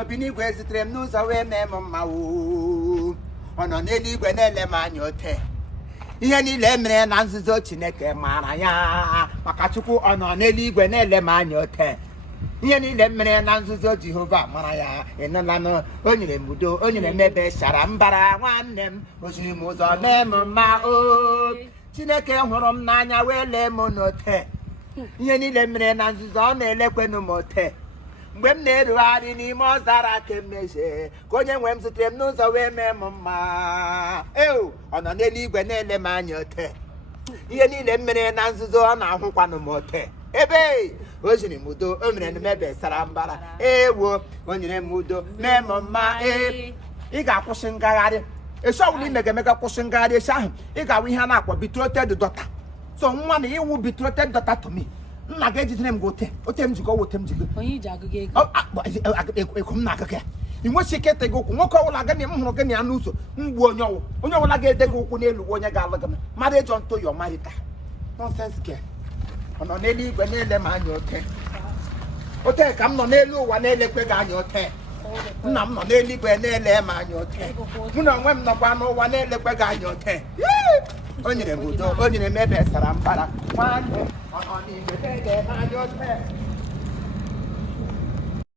Obinigwe zitere m n'ụzọ wee mee m mma ọ nọ n'eluigwe na-ele m anya ote ihe niile mere na nzuzo Chineke mara ya maka Chukwu ọ nọ n'eluigwe na-ele m anya ote ihe niile mere na nzuzo Jehova mara ya ịnụlanụ o nyere m udo o nyere m ebe sara mbara nwanne m o jiri m ụzọ mee m mma o Chineke hụrụ m n'anya wee lee m n'ote ihe niile mere na nzuzo ọ na-elekwenụ m ote mgbe m na-erugharị n'ime ọzara ka emmezie ka onye nwe m zutere m n'ụzọ wee mee m mma ọ nọ n'eluigwe na-ele m anya ote ihe niile m mere na nzuzo ọ na-ahụkwanụ m ote ebe o jiri m udo o mere m ebe sara mbara ewo o nyere m udo mee m mma ị ga-akwụsị ngagharị esi ọbụla ime ga-emega kwụsị ngagharị esi ahụ ị ga-awụ ihe a na-akpọ betrothed daughter so nwa na ịwụ betrothed daughter to me nna ga-ejidere m gị ote m jigo wote m jigo ego m na-agụgụ ya ị nwesi ike ete gị ụkwụ nwoke ọbụla gị m hụrụ gị na ya n'ụzọ mgbu onye ọbụla ga-ede gị ụkwụ n'elu onye ga-alụ gị mmadụ ịjọ nto yo marita nonsense girl ọ nọ n'eluigwe na-ele m anya ote ka m nọ n'elu ụwa na-elekwe gị anya ote nna m nọ n'eluigwe na-ele m anya ote mụ na onwe m nọkwa n'ụwa na-elekwe gị anya ote o nyere m udo o nyere m ebe sara mbara nwanne ọ nọ n'igwe na-ele m anya ote